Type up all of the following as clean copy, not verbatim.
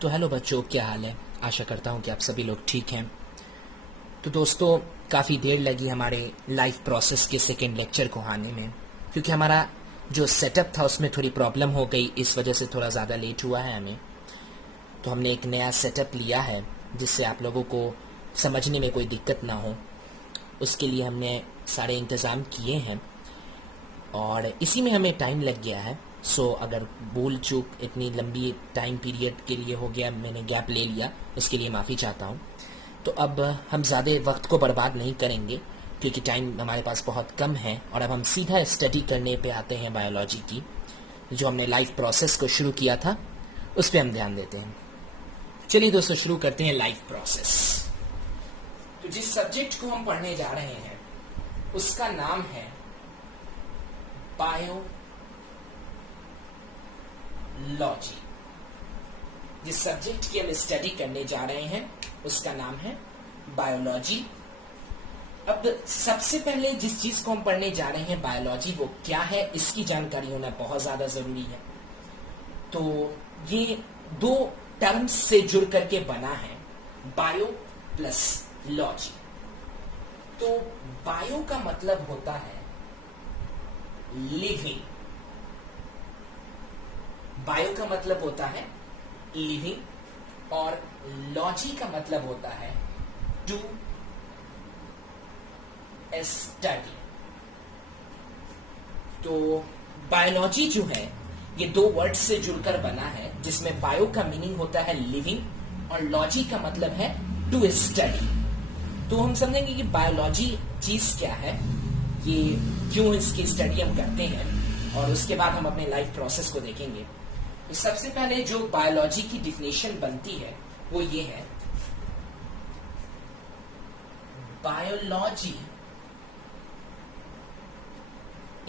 तो हेलो बच्चों, क्या हाल है। आशा करता हूँ कि आप सभी लोग ठीक हैं। तो दोस्तों, काफ़ी देर लगी हमारे लाइफ प्रोसेस के सेकेंड लेक्चर को आने में, क्योंकि हमारा जो सेटअप था उसमें थोड़ी प्रॉब्लम हो गई। इस वजह से थोड़ा ज़्यादा लेट हुआ है हमें। तो हमने एक नया सेटअप लिया है जिससे आप लोगों को समझने में कोई दिक्कत ना हो। उसके लिए हमने सारे इंतज़ाम किए हैं और इसी में हमें टाइम लग गया है। सो अगर भूल चूक इतनी लंबी टाइम पीरियड के लिए हो गया, मैंने गैप ले लिया, उसके लिए माफ़ी चाहता हूँ। तो अब हम ज़्यादा वक्त को बर्बाद नहीं करेंगे क्योंकि टाइम हमारे पास बहुत कम है और अब हम सीधा स्टडी करने पे आते हैं बायोलॉजी की। जो हमने लाइफ प्रोसेस को शुरू किया था उस पर हम ध्यान देते हैं। चलिए दोस्तों, शुरू करते हैं लाइफ प्रोसेस। तो जिस सब्जेक्ट को हम पढ़ने जा रहे हैं उसका नाम है बायोलॉजी। जिस सब्जेक्ट की हम स्टडी करने जा रहे हैं उसका नाम है बायोलॉजी। अब सबसे पहले जिस चीज को हम पढ़ने जा रहे हैं बायोलॉजी, वो क्या है, इसकी जानकारी होना बहुत ज्यादा जरूरी है। तो ये दो टर्म्स से जुड़ करके बना है, बायो प्लस लॉजी। तो बायो का मतलब होता है लिविंग। बायो का मतलब होता है लिविंग और लॉजी का मतलब होता है टू स्टडी। तो बायोलॉजी जो है ये दो वर्ड से जुड़कर बना है, जिसमें बायो का मीनिंग होता है लिविंग और लॉजी का मतलब है टू स्टडी। तो हम समझेंगे कि बायोलॉजी चीज क्या है, ये क्यों इसकी स्टडी हम करते हैं, और उसके बाद हम अपने लाइफ प्रोसेस को देखेंगे। तो सबसे पहले जो बायोलॉजी की डिफिनेशन बनती है वो ये है, biology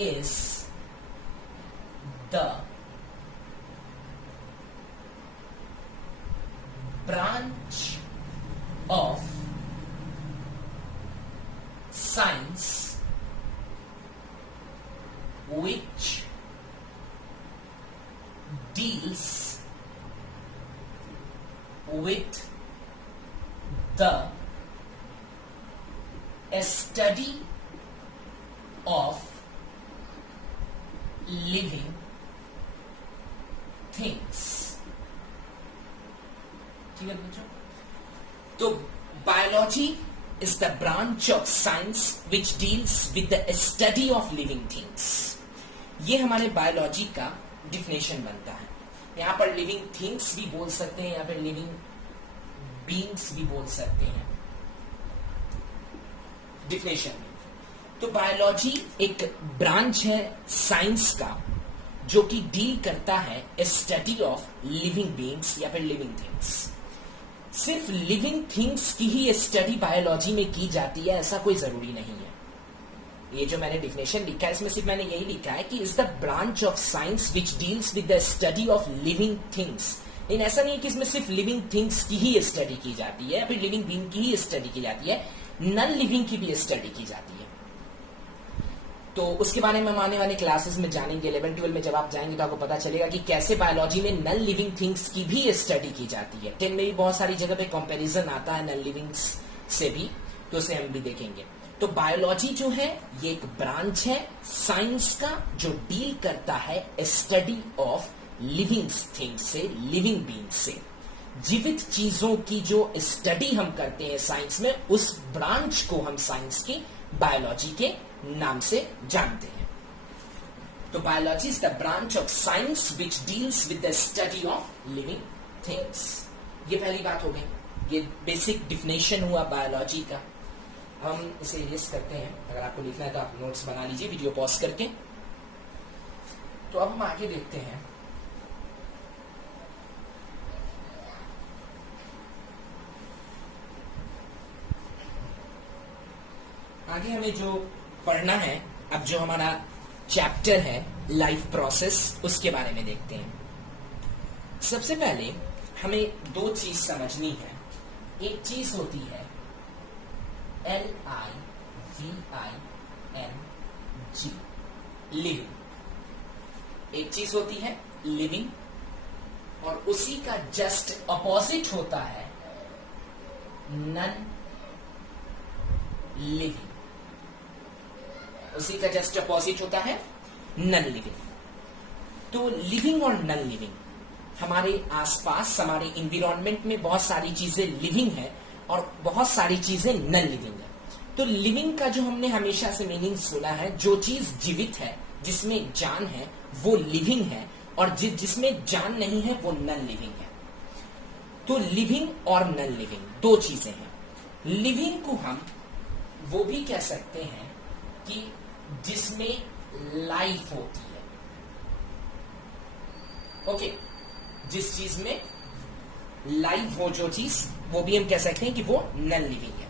is the branch of science which deals with the study of living things। ठीक है बच्चों। तो biology is the branch of science which deals with the study of living things. ये हमारे बायोलॉजी का डिफिनेशन बनता है। यहां पर लिविंग थिंग्स भी बोल सकते हैं या फिर लिविंग बीइंग्स भी बोल सकते हैं डिफिनेशन में। तो बायोलॉजी एक ब्रांच है साइंस का जो कि डील करता है स्टडी ऑफ लिविंग बीइंग्स या फिर लिविंग थिंग्स। सिर्फ लिविंग थिंग्स की ही स्टडी बायोलॉजी में की जाती है ऐसा कोई जरूरी नहीं है। ये जो मैंने डिफिनेशन लिखा है इसमें सिर्फ मैंने यही लिखा है कि is the branch of science which deals with the study of living things. लेकिन ऐसा नहीं है कि इसमें सिर्फ लिविंग थिंग्स की ही स्टडी की जाती है या फिर लिविंग बीइंग की ही स्टडी की जाती है, नॉन लिविंग की भी स्टडी की जाती है। तो उसके बारे में हम आने वाले क्लासेस में जानेंगे। 11-12 में जब आप जाएंगे तो आपको पता चलेगा कि कैसे बायोलॉजी में नॉन लिविंग थिंग्स की भी स्टडी की जाती है। 10 में भी बहुत सारी जगह पे कंपैरिजन आता है नॉन लिविंग से भी, तो उसे हम भी देखेंगे। तो बायोलॉजी जो है ये एक ब्रांच है साइंस का जो डील करता है स्टडी ऑफ लिविंग थिंग्स से, लिविंग बीइंग से। जीवित चीजों की जो स्टडी हम करते हैं साइंस में, उस ब्रांच को हम साइंस की बायोलॉजी के नाम से जानते हैं। तो biology is the branch of science which deals with the study of living things. ये पहली बात हो गई, ये बेसिक डिफिनेशन हुआ बायोलॉजी का। हम इसे इरेज करते हैं। अगर आपको लिखना है तो आप नोट्स बना लीजिए वीडियो पॉज करके। तो अब हम आगे देखते हैं। आगे हमें जो पढ़ना है, अब जो हमारा चैप्टर है लाइफ प्रोसेस, उसके बारे में देखते हैं। सबसे पहले हमें दो चीज समझनी है। एक चीज होती है LIVING, लिविंग। एक चीज होती है लिविंग और उसी का जस्ट अपोजिट होता है नन लिविंग। उसी का जस्ट अपोजिट होता है नन लिविंग। तो लिविंग और नन लिविंग, हमारे आसपास हमारे इन्वायरमेंट में बहुत सारी चीजें लिविंग है और बहुत सारी चीजें नन लिविंग है। तो लिविंग का जो हमने हमेशा से मीनिंग सुना है, जो चीज जीवित है, जिसमें जान है, वो लिविंग है, और जिसमें जान नहीं है वो नन लिविंग है। तो लिविंग और नन लिविंग दो चीजें हैं। लिविंग को हम वो भी कह सकते हैं कि जिसमें लाइफ होती है। ओके, जिस चीज में लाइफ हो, जो चीज, वो भी हम कह सकते हैं कि वो नन लिविंग है,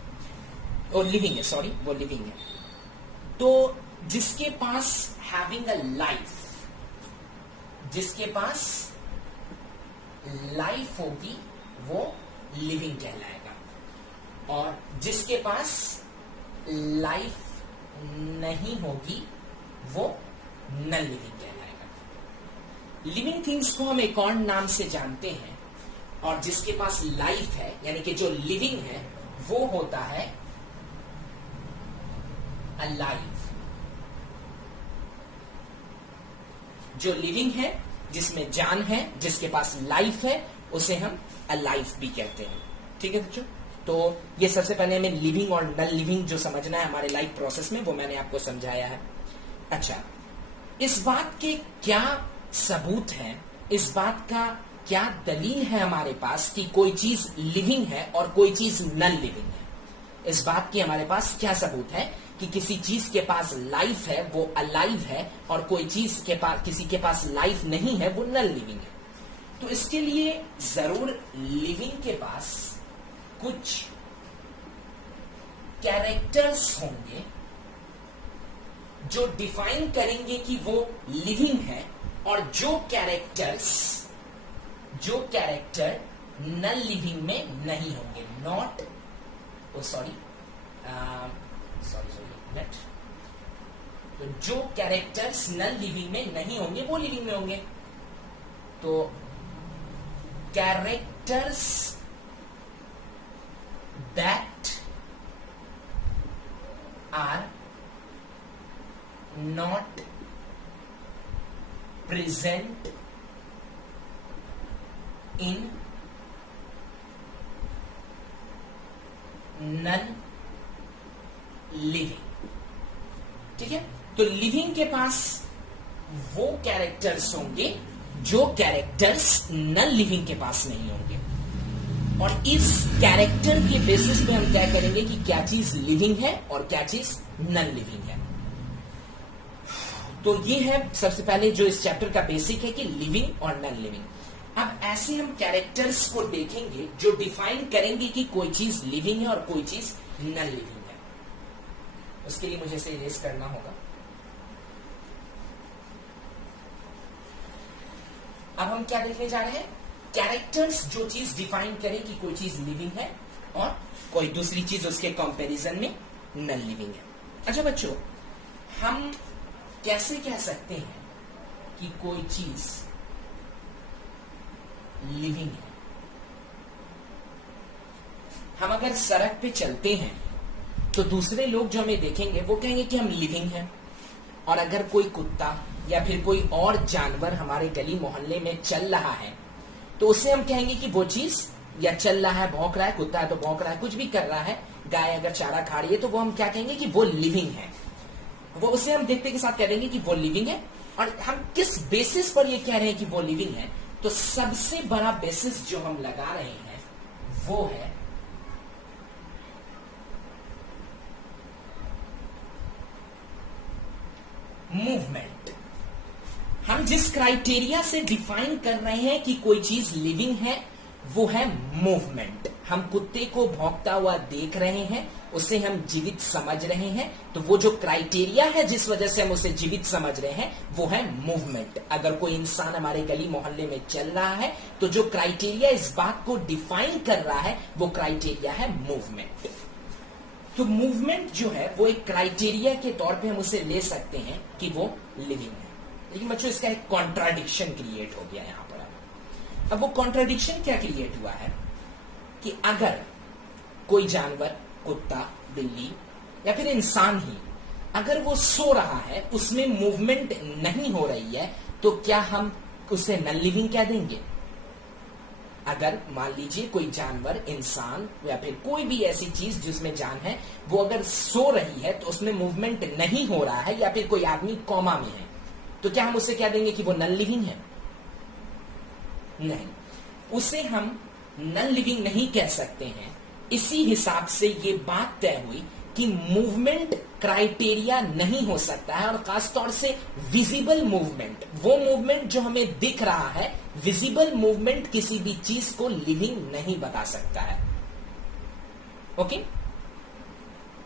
और लिविंग है, सॉरी, वो लिविंग है। तो जिसके पास हैविंग अ लाइफ, जिसके पास लाइफ होगी वो लिविंग कहलाएगा, और जिसके पास लाइफ नहीं होगी वो नन लिविंग कहलाएगा। लिविंग थिंग्स को हम एक और नाम से जानते हैं, और जिसके पास लाइफ है यानी कि जो लिविंग है वो होता है अलाइव। जो लिविंग है, जिसमें जान है, जिसके पास लाइफ है, उसे हम अलाइव भी कहते हैं। ठीक है बच्चों, तो ये सबसे पहले हमें लिविंग और नन लिविंग जो समझना है हमारे लाइफ प्रोसेस में, वो मैंने आपको समझाया है। अच्छा, इस बात के क्या सबूत हैं, इस बात का क्या दलील है हमारे पास कि कोई चीज लिविंग है और कोई चीज नन लिविंग है? इस बात की हमारे पास क्या सबूत है कि किसी चीज के पास लाइफ है वो अलाइव है, और कोई चीज के पास, किसी के पास लाइफ नहीं है वो नन लिविंग है? तो इसके लिए जरूर लिविंग के पास कुछ कैरेक्टर्स होंगे जो डिफाइन करेंगे कि वो लिविंग है, और जो कैरेक्टर नन लिविंग में नहीं होंगे, नॉट, सॉरी, तो जो कैरेक्टर्स नन लिविंग में नहीं होंगे वो लिविंग में होंगे। तो characters that are not present in non living. ठीक है, तो लिविंग के पास वो कैरेक्टर्स होंगे जो कैरेक्टर्स नन लिविंग के पास नहीं होंगे, और इस कैरेक्टर के बेसिस पे हम क्या करेंगे कि क्या चीज लिविंग है और क्या चीज नन लिविंग है। तो ये है सबसे पहले जो इस चैप्टर का बेसिक है कि लिविंग और नन लिविंग। अब ऐसे हम कैरेक्टर्स को देखेंगे जो डिफाइन करेंगे कि कोई चीज लिविंग है और कोई चीज नन लिविंग है। उसके लिए मुझे इसे इरेज करना होगा। अब हम क्या देखने जा रहे हैं? कैरेक्टर्स जो चीज डिफाइन करें कि कोई चीज लिविंग है और कोई दूसरी चीज उसके कंपैरिजन में नन लिविंग है। अच्छा बच्चों, हम कैसे कह सकते हैं कि कोई चीज लिविंग है? हम अगर सड़क पे चलते हैं तो दूसरे लोग जो हमें देखेंगे वो कहेंगे कि हम लिविंग हैं, और अगर कोई कुत्ता या फिर कोई और जानवर हमारे गली मोहल्ले में चल रहा है तो उससे हम कहेंगे कि वो चीज या चल रहा है, भौंक रहा है, कुत्ता है तो भौंक रहा है, कुछ भी कर रहा है, गाय अगर चारा खा रही है तो वो हम क्या कहेंगे कि वो लिविंग है। वो उसे हम देखते के साथ कह देंगे कि वो लिविंग है। और हम किस बेसिस पर ये कह रहे हैं कि वो लिविंग है? तो सबसे बड़ा बेसिस जो हम लगा रहे हैं वो है मूवमेंट। हम जिस क्राइटेरिया से डिफाइन कर रहे हैं कि कोई चीज लिविंग है वो है मूवमेंट। हम कुत्ते को भौंकता हुआ देख रहे हैं, उसे हम जीवित समझ रहे हैं, तो वो जो क्राइटेरिया है जिस वजह से हम उसे जीवित समझ रहे हैं वो है मूवमेंट। अगर कोई इंसान हमारे गली मोहल्ले में चल रहा है तो जो क्राइटेरिया इस बात को डिफाइन कर रहा है वो क्राइटेरिया है मूवमेंट। तो मूवमेंट जो है वो एक क्राइटेरिया के तौर पे हम उसे ले सकते हैं कि वो लिविंग है। लेकिन बच्चों इसका एक कॉन्ट्राडिक्शन क्रिएट हो गया यहां पर। अब वो कॉन्ट्राडिक्शन क्या क्रिएट हुआ है कि अगर कोई जानवर, कुत्ता, बिल्ली या फिर इंसान ही अगर वो सो रहा है, उसमें मूवमेंट नहीं हो रही है, तो क्या हम उसे नॉन लिविंग कह देंगे? अगर मान लीजिए कोई जानवर, इंसान या फिर कोई भी ऐसी चीज जिसमें जान है, वो अगर सो रही है तो उसमें मूवमेंट नहीं हो रहा है, या फिर कोई आदमी कोमा में है, तो क्या हम उसे कह देंगे कि वो नॉन लिविंग है? नहीं, उसे हम नॉन लिविंग नहीं कह सकते हैं। इसी हिसाब से ये बात तय हुई कि मूवमेंट क्राइटेरिया नहीं हो सकता है, और खासतौर से विजिबल मूवमेंट, वो मूवमेंट जो हमें दिख रहा है, विजिबल मूवमेंट किसी भी चीज को लिविंग नहीं बता सकता है। ओके,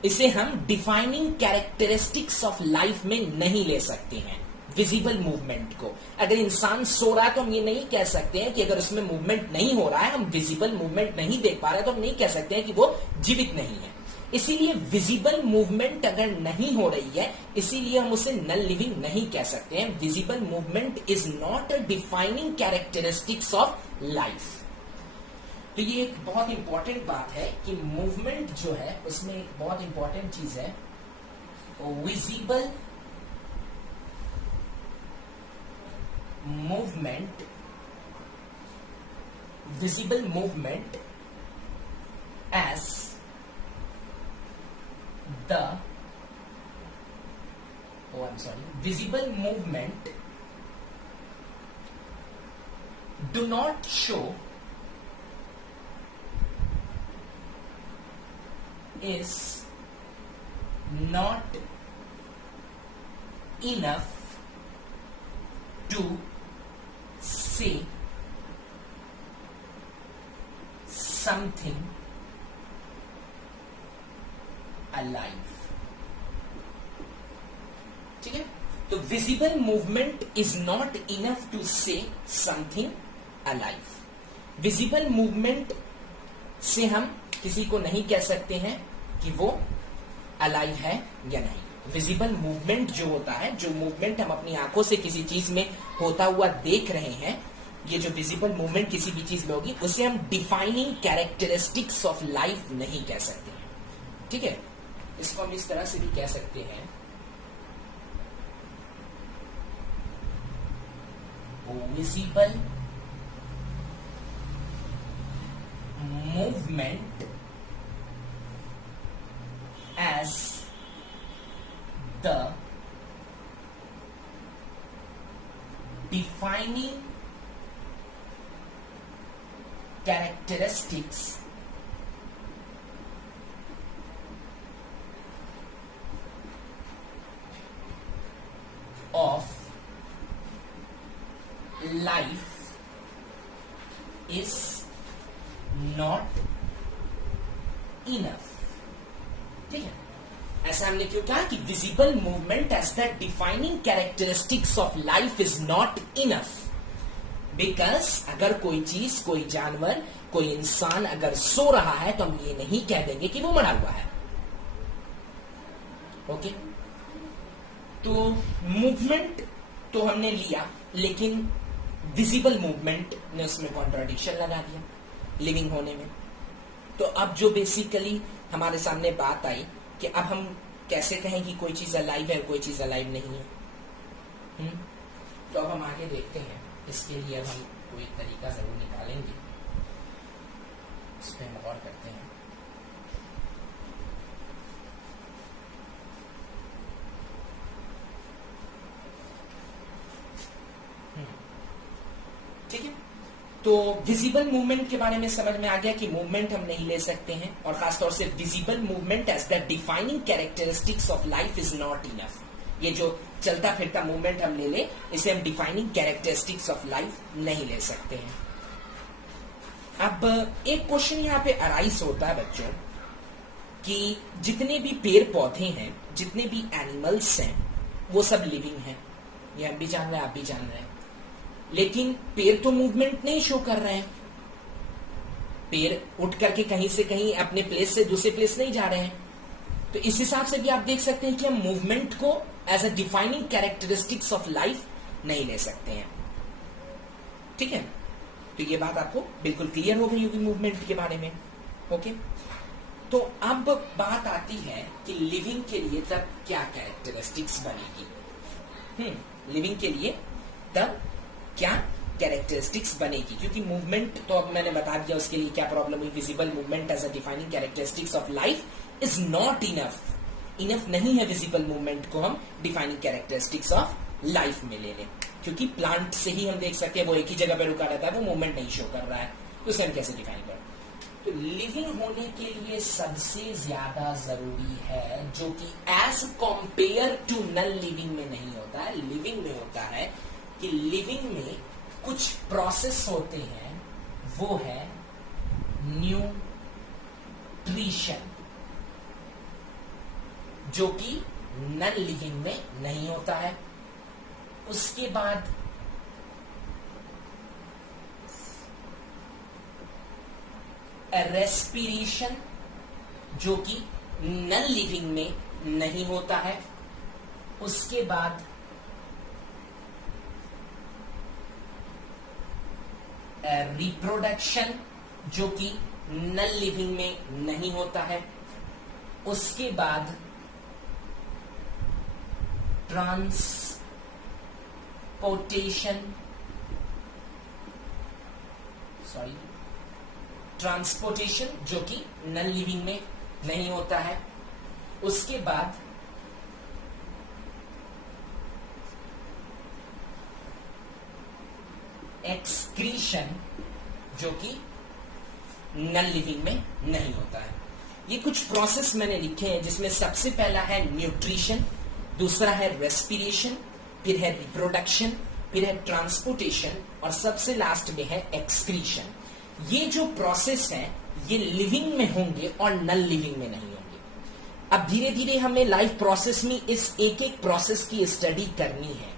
इसे हम डिफाइनिंग कैरेक्टरिस्टिक्स ऑफ लाइफ में नहीं ले सकते हैं। विजिबल मूवमेंट को, अगर इंसान सो रहा है तो हम ये नहीं कह सकते हैं कि अगर उसमें मूवमेंट नहीं हो रहा है, हम विजिबल मूवमेंट नहीं देख पा रहे हैं, तो हम नहीं कह सकते हैं कि वो जीवित नहीं है। इसीलिए विजिबल मूवमेंट अगर नहीं हो रही है, इसीलिए हम उसे नॉन लिविंग नहीं कह सकते हैं। Visible movement is not a defining characteristics of life. तो ये एक बहुत इंपॉर्टेंट बात है कि मूवमेंट जो है उसमें एक बहुत इंपॉर्टेंट चीज है, visible movement, visible movement as the visible movement do not show is not enough to say something alive। ठीक है, तो visible movement is not enough to say something alive. Visible movement से हम किसी को नहीं कह सकते हैं कि वो अलाइव है या नहीं। विजिबल मूवमेंट जो होता है, जो मूवमेंट हम अपनी आंखों से किसी चीज में होता हुआ देख रहे हैं, ये जो विजिबल मूवमेंट किसी भी चीज में होगी, उसे हम डिफाइनिंग कैरेक्टरिस्टिक्स ऑफ लाइफ नहीं कह सकते हैं। ठीक है, इसको हम इस तरह से भी कह सकते हैं, visible movement as the defining characteristics of life is not enough। ठीक है, ऐसा हमने क्यों कहा कि visible movement as the defining characteristics of life is not enough. Because अगर कोई चीज, कोई जानवर, कोई इंसान अगर सो रहा है तो हम ये नहीं कह देंगे कि वो मरा हुआ है। ओके, तो मूवमेंट तो हमने लिया, लेकिन विजिबल मूवमेंट ने उसमें कॉन्ट्राडिक्शन लगा दिया लिविंग होने में। तो अब जो बेसिकली हमारे सामने बात आई कि अब हम कैसे कहें कि कोई चीज अलाइव है, कोई चीज अलाइव नहीं है। तो अब हम आगे देखते हैं। इसके लिए अब हम कोई तरीका जरूर निकालेंगे, इस पर हम गौर करते हैं। ठीक है, तो विजिबल मूवमेंट के बारे में समझ में आ गया कि मूवमेंट हम नहीं ले सकते हैं, और खासतौर से visible movement as the defining characteristics of life is not enough. ये जो चलता फिरता मूवमेंट हम ले ले, इसे हम डिफाइनिंग कैरेक्टरिस्टिक्स ऑफ लाइफ नहीं ले सकते हैं। अब एक क्वेश्चन यहाँ पे अराइज होता है बच्चों कि जितने भी पेड़ पौधे हैं, जितने भी एनिमल्स हैं, वो सब लिविंग हैं। ये हम भी जान रहे हैं, आप भी जान रहे हैं। लेकिन पेड़ तो मूवमेंट नहीं शो कर रहे हैं। पेड़ उठ करके कहीं से कहीं अपने प्लेस से दूसरे प्लेस नहीं जा रहे हैं। तो इस हिसाब से भी आप देख सकते हैं कि हम मूवमेंट को as a defining characteristics of life नहीं ले सकते हैं। ठीक है, तो ये बात आपको बिल्कुल क्लियर हो गई होगी मूवमेंट के बारे में। ओके, तो अब बात आती है कि लिविंग के लिए तब क्या कैरेक्टरिस्टिक्स बनेगी। लिविंग के लिए तब क्या कैरेक्टरिस्टिक्स बनेगी, क्योंकि मूवमेंट तो अब मैंने बता दिया उसके लिए क्या प्रॉब्लम हुई। Visible movement as a defining characteristics of life is not enough नहीं है विजिबल मूवमेंट को हम डिफाइनिंग कैरेक्टरिस्टिक्स ऑफ लाइफ में ले लें, क्योंकि प्लांट से ही हम देख सकते हैं वो एक ही जगह पे रुका रहता है, वो मूवमेंट नहीं शो कर रहा है, तो उसे हम कैसे डिफाइन करें। तो लिविंग होने के लिए सबसे ज्यादा जरूरी है, जो कि as compare to non living में नहीं होता है, लिविंग में होता है, कि लिविंग में कुछ प्रोसेस होते हैं, वो है न्यूट्रिशन, जो कि नॉन लिविंग में नहीं होता है। उसके बाद रेस्पिरेशन, जो कि नॉन लिविंग में नहीं होता है। उसके बाद रिप्रोडक्शन, जो कि नॉन लिविंग में नहीं होता है। उसके बाद ट्रांसपोर्टेशन, जो कि नॉन लिविंग में नहीं होता है। उसके बाद एक्सक्रीशन, जो कि नॉन लिविंग में नहीं होता है। ये कुछ प्रोसेस मैंने लिखे हैं, जिसमें सबसे पहला है न्यूट्रिशन, दूसरा है रेस्पिरेशन, फिर है रिप्रोडक्शन, फिर है ट्रांसपोर्टेशन, और सबसे लास्ट में है एक्सक्रीशन। ये जो प्रोसेस है ये लिविंग में होंगे और नॉन लिविंग में नहीं होंगे। अब धीरे धीरे हमें लाइफ प्रोसेस में इस एक एक प्रोसेस की स्टडी करनी है,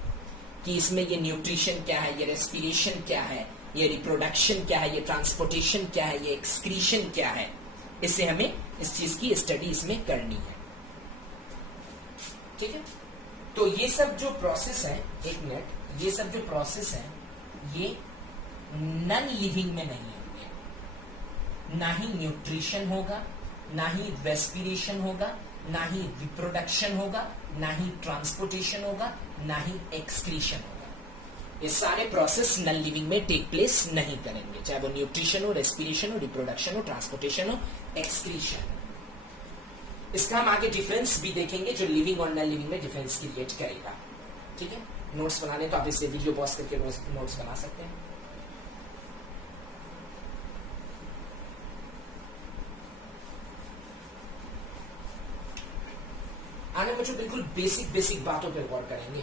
कि इसमें ये न्यूट्रिशन क्या है, ये रेस्पिरेशन क्या है, ये रिप्रोडक्शन क्या है, ये ट्रांसपोर्टेशन क्या है, ये एक्सक्रीशन क्या है। इससे हमें इस चीज की स्टडी इसमें करनी है। ठीक है, तो ये सब जो प्रोसेस है, एक मिनट, ये सब जो प्रोसेस है ये नॉन लिविंग में नहीं होंगे। ना ही न्यूट्रिशन होगा, ना ही रेस्पिरेशन होगा, ना ही रिप्रोडक्शन होगा, ना ही ट्रांसपोर्टेशन होगा, ना ही एक्सक्रीशन होगा। ये सारे प्रोसेस नॉन लिविंग में टेक प्लेस नहीं करेंगे, चाहे वो न्यूट्रिशन हो, रेस्पिरेशन हो, रिप्रोडक्शन हो, ट्रांसपोर्टेशन हो, एक्सक्रीशन हो। इसका हम आगे डिफरेंस भी देखेंगे, जो लिविंग और नॉन लिविंग में डिफरेंस क्रिएट करेगा। ठीक है, नोट्स बनाने तो आप इससे वीडियो पॉज करके नोट्स बना सकते हैं। आगे बच्चों बिल्कुल बेसिक बातों पर गौर करेंगे,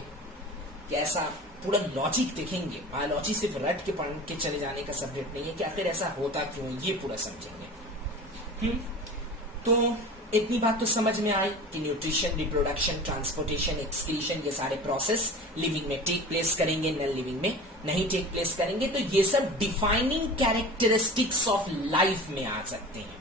कि ऐसा पूरा लॉजिक देखेंगे। बायोलॉजी सिर्फ रट के पढ़ के चले जाने का सब्जेक्ट नहीं है, कि आखिर ऐसा होता क्यों, ये पूरा समझेंगे। तो इतनी बात तो समझ में आई कि न्यूट्रिशन, रिप्रोडक्शन, ट्रांसपोर्टेशन, एक्सक्रीशन, ये सारे प्रोसेस लिविंग में टेक प्लेस करेंगे, नॉन लिविंग में नहीं टेक प्लेस करेंगे। तो ये सब डिफाइनिंग कैरेक्टरिस्टिक्स ऑफ लाइफ में आ सकते हैं।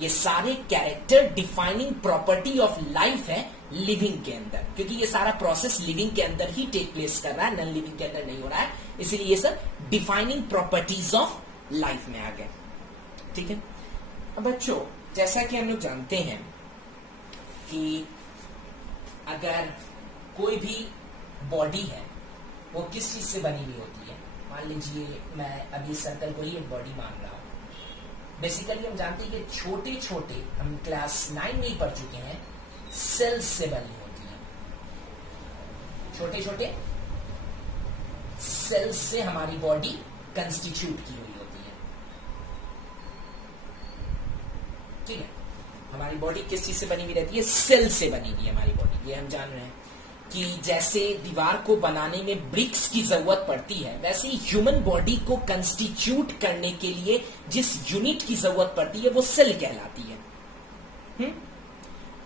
ये सारे character defining property of life है लिविंग के अंदर, क्योंकि ये सारा प्रोसेस लिविंग के अंदर ही टेक प्लेस कर रहा है, नॉन लिविंग के अंदर नहीं हो रहा है। इसीलिए ये सब डिफाइनिंग प्रॉपर्टीज ऑफ लाइफ में आ गए। ठीक है, अब बच्चों जैसा कि हम लोग जानते हैं कि अगर कोई भी बॉडी है वो किस चीज से बनी हुई होती है। मान लीजिए मैं अभी सर्कल को ही एक बॉडी मान रहा हूं। बेसिकली हम जानते हैं कि छोटे छोटे, हम क्लास 9 में ही पढ़ चुके हैं, सेल्स से बनी होती है। छोटे छोटे सेल्स से हमारी बॉडी कंस्टिट्यूट की हुई होती है। ठीक है, हमारी बॉडी किस चीज से बनी हुई रहती है? सेल से बनी हुई है हमारी बॉडी। ये हम जान रहे हैं कि जैसे दीवार को बनाने में ब्रिक्स की जरूरत पड़ती है, वैसे ही ह्यूमन बॉडी को कंस्टिट्यूट करने के लिए जिस यूनिट की जरूरत पड़ती है वो सेल कहलाती है।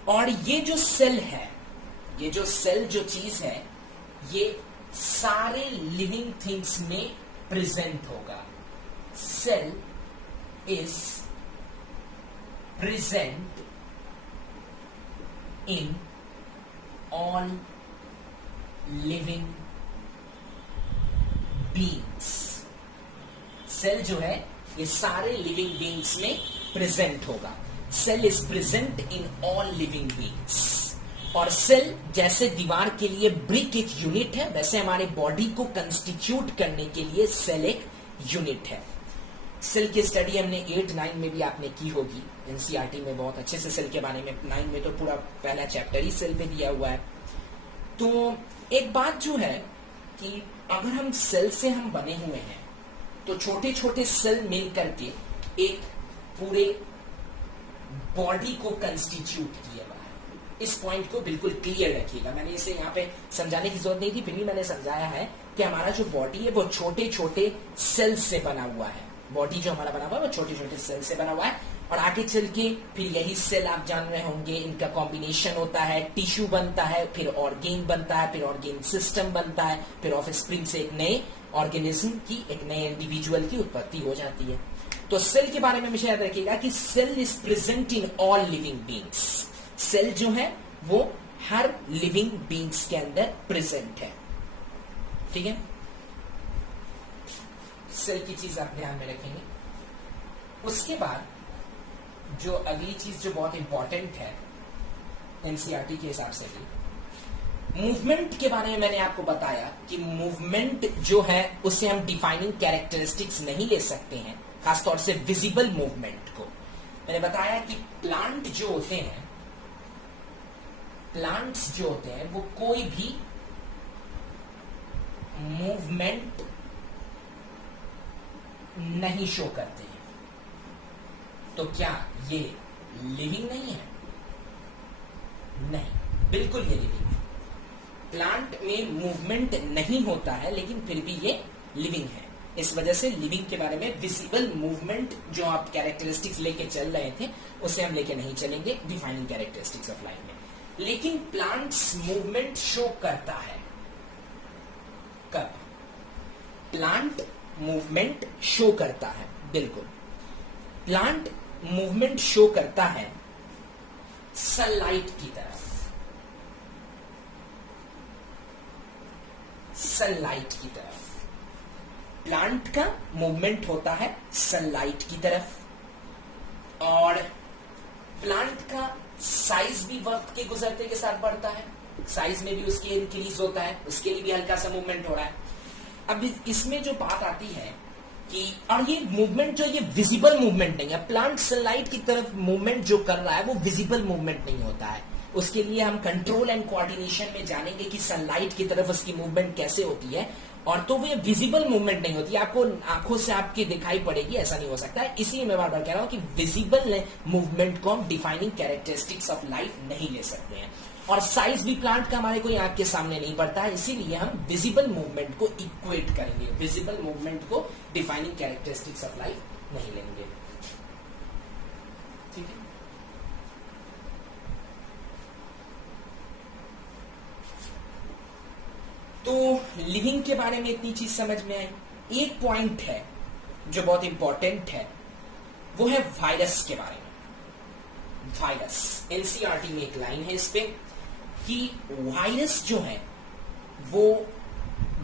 और ये जो सेल है, ये जो सेल जो चीज है, ये सारे लिविंग थिंग्स में प्रेजेंट होगा। Cell is present in all living beings. Cell जो है ये सारे लिविंग बीइंग्स में प्रेजेंट होगा। Cell is present in all living beings. और सेल जैसे दीवार के लिए ब्रिक एक यूनिट है, वैसे हमारे बॉडी को कंस्टिट्यूट करने के लिए सेल एक यूनिट है। सेल की स्टडी हमने 8, 9 में भी आपने की होगी, एनसीईआरटी में बहुत अच्छे से सेल के बारे में। 9 में तो पूरा पहला चैप्टर ही सेल पे दिया हुआ है। तो एक बात जो है कि अगर हम सेल से हम बने हुए हैं तो छोटे छोटे सेल मिल करके एक पूरे बॉडी को कंस्टिट्यूट किया हुआ है। इस पॉइंट को बिल्कुल क्लियर रखिएगा। मैंने इसे यहाँ पे समझाने की जरूरत नहीं थी, फिर भी मैंने समझाया है कि हमारा जो बॉडी है वो छोटे छोटे सेल से बना हुआ है। बॉडी जो हमारा बना हुआ है वो छोटे छोटे सेल से बना हुआ है। और आगे चल के फिर यही सेल आप जान रहे होंगे, इनका कॉम्बिनेशन होता है, टिश्यू बनता है, फिर ऑर्गेन बनता है, फिर ऑर्गेन सिस्टम बनता है, फिर ऑफस्प्रिंग से एक नए ऑर्गेनिज्म की, एक नए इंडिविजुअल की उत्पत्ति हो जाती है। तो सेल के बारे में हमेशा याद रखिएगा कि cell is present in all living beings. Cell जो है वो हर लिविंग बीइंग्स के अंदर प्रेजेंट है। ठीक है, सेल की चीज आप ध्यान में रखेंगे। उसके बाद जो अगली चीज जो बहुत इंपॉर्टेंट है एनसीईआरटी के हिसाब से भी, मूवमेंट के बारे में मैंने आपको बताया कि मूवमेंट जो है उसे हम डिफाइनिंग कैरेक्टरिस्टिक्स नहीं ले सकते हैं, खासतौर से विजिबल मूवमेंट को। मैंने बताया कि प्लांट्स जो होते हैं वो कोई भी मूवमेंट नहीं शो करते हैं। तो क्या ये लिविंग नहीं है? नहीं, बिल्कुल ये लिविंग है। प्लांट में मूवमेंट नहीं होता है लेकिन फिर भी ये लिविंग है। इस वजह से लिविंग के बारे में विजिबल मूवमेंट जो आप कैरेक्टरिस्टिक्स लेके चल रहे थे उसे हम लेके नहीं चलेंगे डिफाइनिंग कैरेक्टरिस्टिक्स ऑफ लाइफ में। लेकिन प्लांट्स मूवमेंट शो करता है। कब? प्लांट मूवमेंट शो करता है, बिल्कुल प्लांट मूवमेंट शो करता है सनलाइट की तरफ। सनलाइट की तरफ प्लांट का मूवमेंट होता है सनलाइट की तरफ। और प्लांट का साइज भी वक्त के गुजरते के साथ बढ़ता है। साइज में भी उसकी इंक्रीज होता है, उसके लिए भी हल्का सा मूवमेंट हो रहा है। अब इसमें जो बात आती है कि और ये मूवमेंट जो ये विजिबल मूवमेंट नहीं है। प्लांट सनलाइट की तरफ मूवमेंट जो कर रहा है वो विजिबल मूवमेंट नहीं होता है। उसके लिए हम कंट्रोल एंड कोऑर्डिनेशन में जानेंगे कि सनलाइट की तरफ उसकी मूवमेंट कैसे होती है। और तो वो ये विजिबल मूवमेंट नहीं होती, आपको आंखों से आपकी दिखाई पड़ेगी, ऐसा नहीं हो सकता है। इसलिए मैं बार बार कह रहा हूं कि विजिबल मूवमेंट को हम डिफाइनिंग कैरेक्टरिस्टिक्स ऑफ लाइफ नहीं ले सकते हैं। और साइज भी प्लांट का हमारे कोई आंख के सामने नहीं पड़ता है, इसीलिए हम विजिबल मूवमेंट को इक्वेट करेंगे, विजिबल मूवमेंट को डिफाइनिंग कैरेक्टरिस्टिक्स ऑफ लाइफ नहीं लेंगे। ठीक है, तो लिविंग के बारे में इतनी चीज समझ में आई। एक पॉइंट है जो बहुत इंपॉर्टेंट है, वो है वायरस के बारे में। वायरस, एनसीईआरटी में एक लाइन है इस पे कि वायरस जो है वो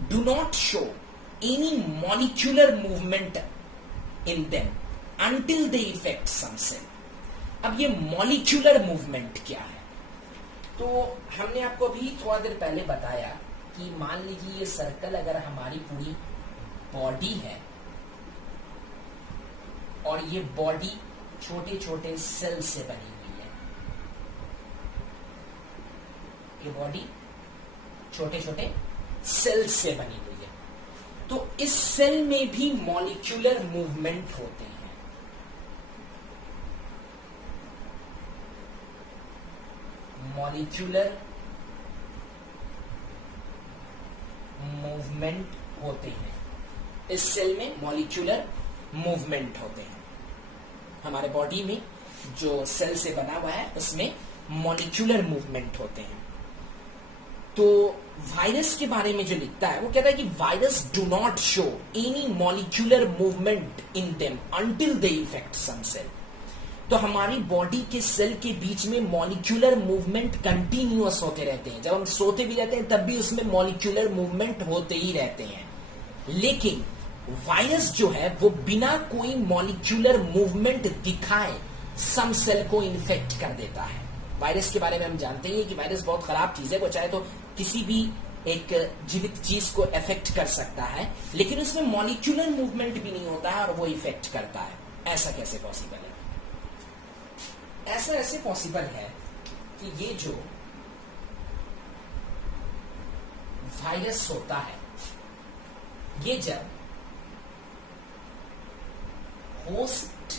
do not show any molecular movement in them until they effect some cell. अब ये मॉलिक्यूलर मूवमेंट क्या है? तो हमने आपको अभी थोड़ा देर पहले बताया कि मान लीजिए ये सर्कल अगर हमारी पूरी बॉडी है और ये बॉडी छोटे छोटे सेल से बनी हुई है। ये बॉडी छोटे छोटे सेल से बनी हुई है, तो इस सेल में भी मॉलिक्यूलर मूवमेंट होते हैं। मॉलिक्यूलर मूवमेंट होते हैं, इस सेल में मॉलिक्यूलर मूवमेंट होते हैं। हमारे बॉडी में जो सेल से बना हुआ है उसमें मॉलिक्यूलर मूवमेंट होते हैं। तो वायरस के बारे में जो लिखता है वो कहता है कि virus do not show any molecular movement in them until they effect some cell. तो हमारी बॉडी के सेल के बीच में मॉलिक्यूलर मूवमेंट कंटिन्यूअस होते रहते हैं। जब हम सोते भी रहते हैं तब भी उसमें मॉलिक्यूलर मूवमेंट होते ही रहते हैं। लेकिन वायरस जो है वो बिना कोई मॉलिक्यूलर मूवमेंट दिखाए सम सेल को इन्फेक्ट कर देता है। वायरस के बारे में हम जानते हैं कि वायरस बहुत खराब चीज है, वो चाहे तो किसी भी एक जीवित चीज को इफेक्ट कर सकता है, लेकिन उसमें मॉलिक्यूलर मूवमेंट भी नहीं होता है और वो इफेक्ट करता है। ऐसा कैसे पॉसिबल है? ऐसा ऐसे पॉसिबल है कि ये जो वायरस होता है, ये जब होस्ट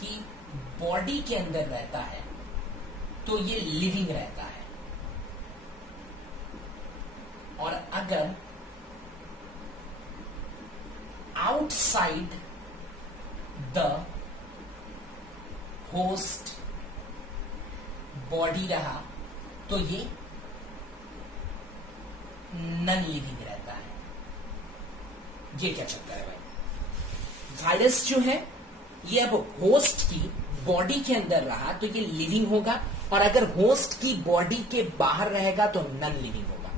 की बॉडी के अंदर रहता है तो ये लिविंग रहता है, और अगर आउटसाइड द होस्ट बॉडी रहा तो ये नन लिविंग रहता है। ये क्या चक्कर है भाई? वायरस जो है ये अब होस्ट की बॉडी के अंदर रहा तो ये लिविंग होगा, और अगर होस्ट की बॉडी के बाहर रहेगा तो नन लिविंग होगा।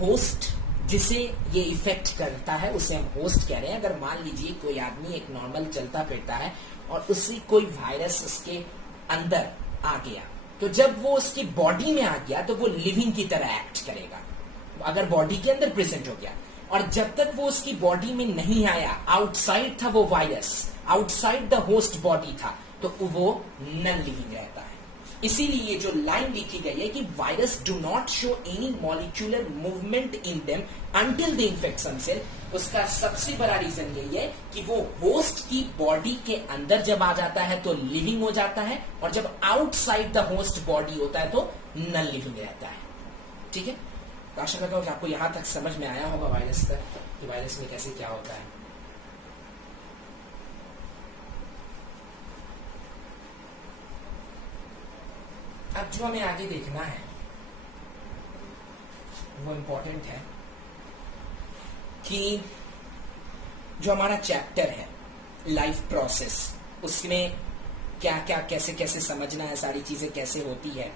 होस्ट जिसे ये इफेक्ट करता है उसे हम होस्ट कह रहे हैं। अगर मान लीजिए कोई आदमी एक नॉर्मल चलता फिरता है और उसी कोई वायरस उसके अंदर आ गया, तो जब वो उसकी बॉडी में आ गया तो वो लिविंग की तरह एक्ट करेगा, अगर बॉडी के अंदर प्रेजेंट हो गया। और जब तक वो उसकी बॉडी में नहीं आया, आउटसाइड था वो virus, outside the host body था, तो वो नन लिविंग रहता है। इसीलिए ये जो लाइन लिखी गई है कि virus do not show any molecular movement in them until they infect some cell, उसका सबसे बड़ा रीजन यही है कि वो होस्ट की बॉडी के अंदर जब आ जाता है तो लिविंग हो जाता है, और जब आउटसाइड द होस्ट बॉडी होता है तो नन लिविंग रहता है। ठीक है, तो आशा करता हूं कि आपको यहां तक समझ में आया होगा वायरस तक कि वायरस में कैसे क्या होता है। अब जो हमें आगे देखना है वो इंपॉर्टेंट है कि जो हमारा चैप्टर है लाइफ प्रोसेस, उसमें क्या क्या कैसे कैसे समझना है, सारी चीजें कैसे होती है।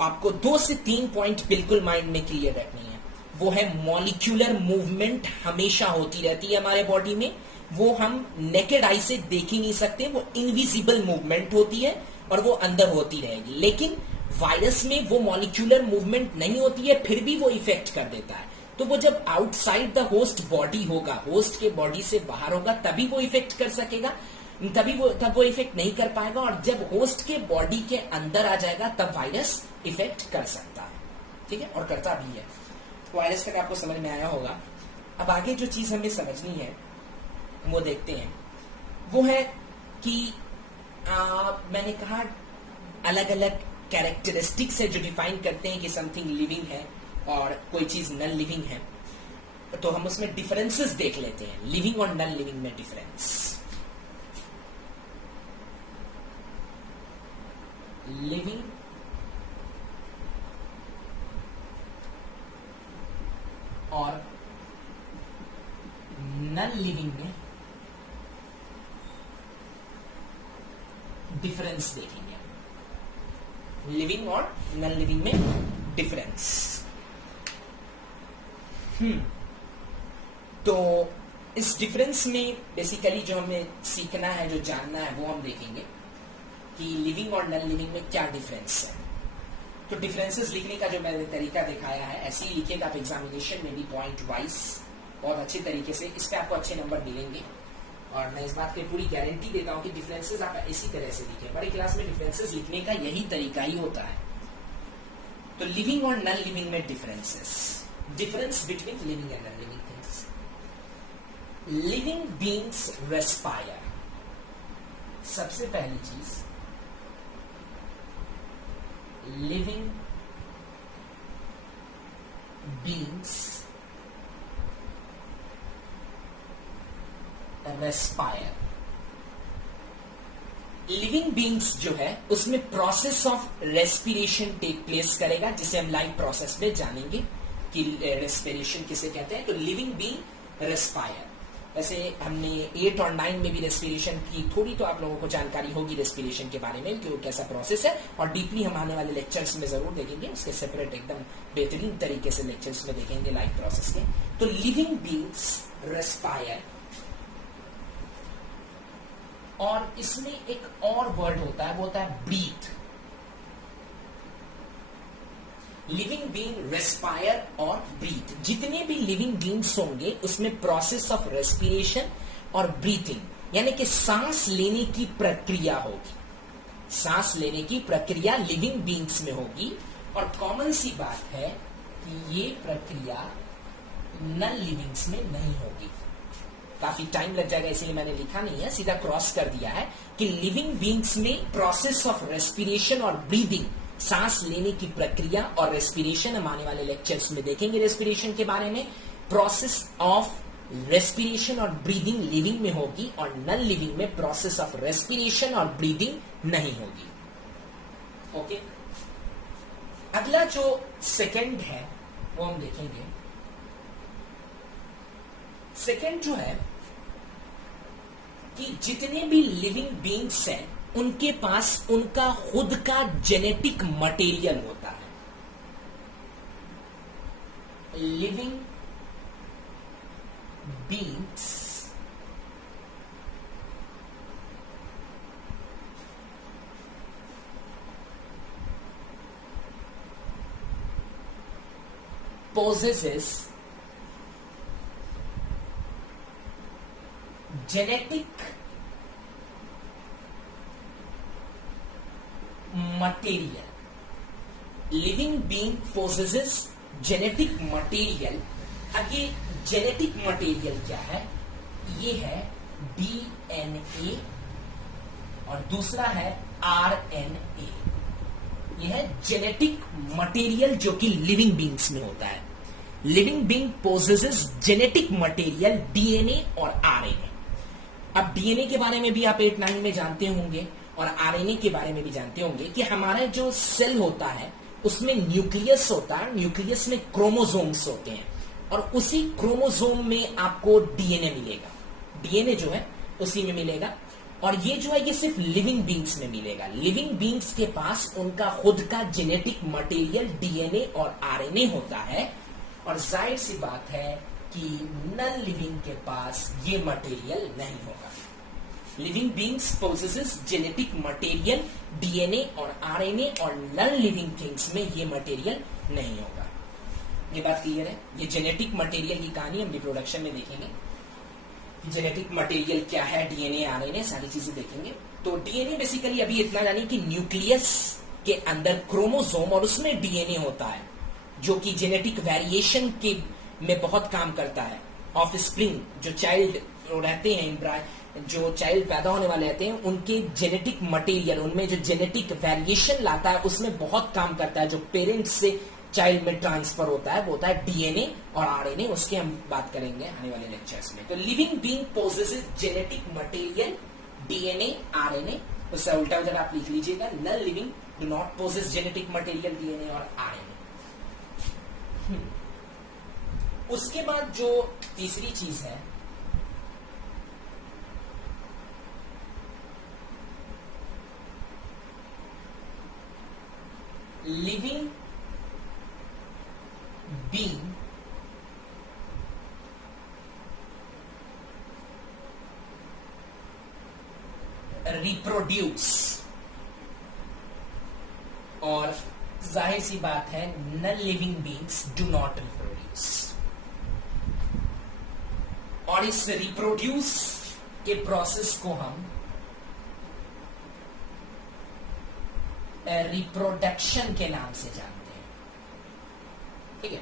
आपको 2 से 3 पॉइंट बिल्कुल माइंड में क्लियर रखनी है। वो है मॉलिक्यूलर मूवमेंट हमेशा होती रहती है हमारे बॉडी में, वो हम नेकेड आई से देख ही नहीं सकते, वो इनविजिबल मूवमेंट होती है और वो अंदर होती रहेगी। लेकिन वायरस में वो मॉलिक्यूलर मूवमेंट नहीं होती है, फिर भी वो इफेक्ट कर देता है। तो वो जब आउटसाइड द होस्ट बॉडी होगा, होस्ट के बॉडी से बाहर होगा, तभी वो इफेक्ट कर सकेगा, तब वो इफेक्ट नहीं कर पाएगा। और जब होस्ट के बॉडी के अंदर आ जाएगा तब वायरस इफेक्ट कर सकता है। ठीक है, और करता भी है। वायरस तक आपको समझ में आया होगा। अब आगे जो चीज हमें समझनी है वो देखते हैं। वो है कि मैंने कहा अलग अलग कैरेक्टरिस्टिक्स है जो डिफाइन करते हैं कि समथिंग लिविंग है और कोई चीज नन लिविंग है। तो हम उसमें डिफरेंसेस देख लेते हैं, लिविंग और नन लिविंग में डिफरेंस। लिविंग और नन लिविंग में डिफरेंस देखेंगे। लिविंग और नन लिविंग में डिफरेंस। तो इस डिफरेंस में बेसिकली जो हमें सीखना है, जो जानना है, वो हम देखेंगे कि लिविंग और नन लिविंग में क्या डिफरेंस है। तो डिफरेंसेस लिखने का जो मैंने तरीका दिखाया है, ऐसे ही लिखिएगा आप एग्जामिनेशन में भी पॉइंट वाइज, बहुत अच्छे तरीके से। इस पे आपको अच्छे नंबर मिलेंगे और मैं इस बात की पूरी गारंटी देता हूं कि डिफरेंसेस आप इसी तरह से लिखें। बड़ी क्लास में डिफरेंसेस लिखने का यही तरीका ही होता है। तो लिविंग और नन लिविंग में differences, difference between living and non living things. Living beings respire. सबसे पहली चीज, living beings respire. Living beings जो है उसमें process of respiration take place करेगा, जिसे हम लाइफ प्रोसेस में जानेंगे कि रेस्पिरेशन किसे कहते हैं। तो लिविंग बीइंग रेस्पायर। वैसे हमने 8 और 9 में भी रेस्पिरेशन की थोड़ी तो आप लोगों को जानकारी होगी रेस्पिरेशन के बारे में कि वो कैसा प्रोसेस है, और डीपली हम आने वाले लेक्चर्स में जरूर देखेंगे। उसके सेपरेट एकदम बेहतरीन तरीके से लेक्चर्स में देखेंगे लाइफ प्रोसेस के। तो लिविंग बींग्स रेस्पायर, और इसमें एक और वर्ड होता है, वो होता है ब्रीथ। लिविंग बींग रेस्पायर और ब्रीथ, जितने भी लिविंग बींग्स होंगे उसमें प्रोसेस ऑफ रेस्पिरेशन और ब्रीथिंग यानी कि सांस लेने की प्रक्रिया होगी। सांस लेने की प्रक्रिया लिविंग बींग्स में होगी, और कॉमन सी बात है कि ये प्रक्रिया नॉन लिविंग्स में नहीं होगी। काफी टाइम लग जाएगा इसलिए मैंने लिखा नहीं है, सीधा क्रॉस कर दिया है कि लिविंग बींग्स में प्रोसेस ऑफ रेस्पिरेशन और ब्रीदिंग, सांस लेने की प्रक्रिया और रेस्पिरेशन, हम आने वाले लेक्चर्स में देखेंगे रेस्पिरेशन के बारे में। प्रोसेस ऑफ रेस्पिरेशन और ब्रीदिंग लिविंग में होगी, और नॉन लिविंग में प्रोसेस ऑफ रेस्पिरेशन और ब्रीदिंग नहीं होगी। ओके, अगला जो सेकंड है वो हम देखेंगे। सेकंड जो है कि जितने भी लिविंग बींग्स हैं उनके पास उनका खुद का जेनेटिक मटेरियल होता है। Living beings possesses genetic material. Living being possesses genetic material. अब ये जेनेटिक मटेरियल क्या है? ये है डीएनए और दूसरा है आरएनए। यह है जेनेटिक मटेरियल जो कि लिविंग बींग्स में होता है। Living being possesses genetic material DNA और आरएनए। अब डीएनए के बारे में भी आप 8-9 में जानते होंगे और आरएनए के बारे में भी जानते होंगे कि हमारा जो सेल होता है उसमें न्यूक्लियस होता है, न्यूक्लियस में क्रोमोसोम्स होते हैं और उसी क्रोमोसोम में आपको डीएनए मिलेगा। डीएनए जो है उसी में मिलेगा और ये जो है ये सिर्फ लिविंग बींग्स में मिलेगा। लिविंग बींग्स के पास उनका खुद का जेनेटिक मटेरियल डीएनए और आरएनए होता है और जाहिर सी बात है कि नॉन लिविंग के पास ये मटेरियल नहीं होगा। Living beings possesses genetic material DNA और आरएनए और नॉन लिविंग थिंग्स में ये मटेरियल नहीं होगा। ये बात क्लियर है? ये जेनेटिक मटेरियल की कहानी हम रिप्रोडक्शन में देखेंगे। जेनेटिक मटेरियल क्या है, डीएनए आरएनए सारी चीजें देखेंगे। तो डीएनए बेसिकली अभी इतना जानिए कि न्यूक्लियस के अंदर क्रोमोसोम और उसमें डीएनए होता है जो कि जेनेटिक वेरिएशन के में बहुत काम करता है। ऑफ स्प्रिंग जो चाइल्ड रहते हैं, जो चाइल्ड पैदा होने वाले रहते हैं, उनके जेनेटिक मटेरियल उनमें जो जेनेटिक वेरिएशन लाता है उसमें बहुत काम करता है। जो पेरेंट्स से चाइल्ड में ट्रांसफर होता है वो होता है डीएनए और आरएनए। उसके हम बात करेंगे आने वाले लेक्चर्स में। तो living being possesses genetic material DNA RNA, उससे उल्टा उधर आप लिख लीजिएगा non living do not possess genetic material DNA और आरएनए। उसके बाद जो तीसरी चीज है लिविंग being reproduce, और जाहिर सी बात है non living beings do not reproduce. और इस रिप्रोड्यूस के प्रोसेस को हम रिप्रोडक्शन के नाम से जानते हैं। ठीक है,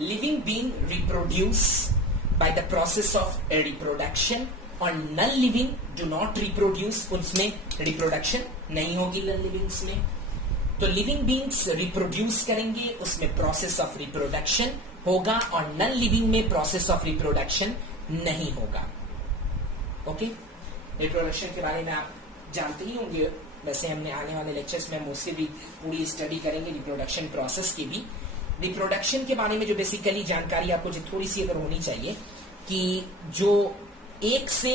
living being reproduce by the process of reproduction और non living do not reproduce, उसमें रिप्रोडक्शन नहीं होगी नॉन लिविंग्स में। तो लिविंग बीइंग्स रिप्रोड्यूस करेंगे, उसमें प्रोसेस ऑफ रिप्रोडक्शन होगा और नॉन लिविंग में प्रोसेस ऑफ रिप्रोडक्शन नहीं होगा। ओके, रिप्रोडक्शन के बारे में आप जानते ही होंगे। वैसे हमने आने वाले लेक्चर्स में मुझसे भी पूरी स्टडी करेंगे रिप्रोडक्शन प्रोसेस की भी। रिप्रोडक्शन के बारे में जो बेसिकली जानकारी आपको जो थोड़ी सी अगर होनी चाहिए कि जो एक से